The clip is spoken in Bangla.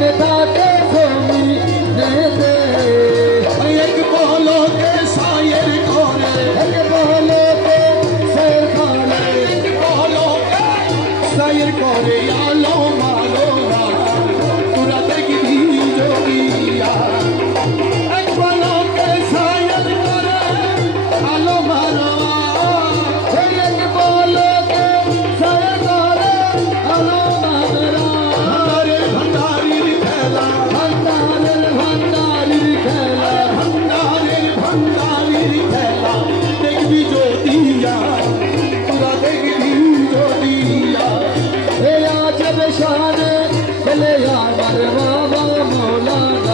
মনে থাকে জমিনেতে এক পলকে সায়ের করে এক পলকে সায়ের করে এক পলকে সায়ের করে আলো মালো না তোরা দেখবি জমিয়া এক পলকে সায়ের করে আলো মালো এক পলকে সায়ের করে আলো মারা ভান্ডারের খেলা ভান্ডারের খেলা ভান্ডারের খেলা দেখবি জমিয়া তোরা দেখবি জমিয়া এ আজব শানে চলে আমার বাবা মৌলানা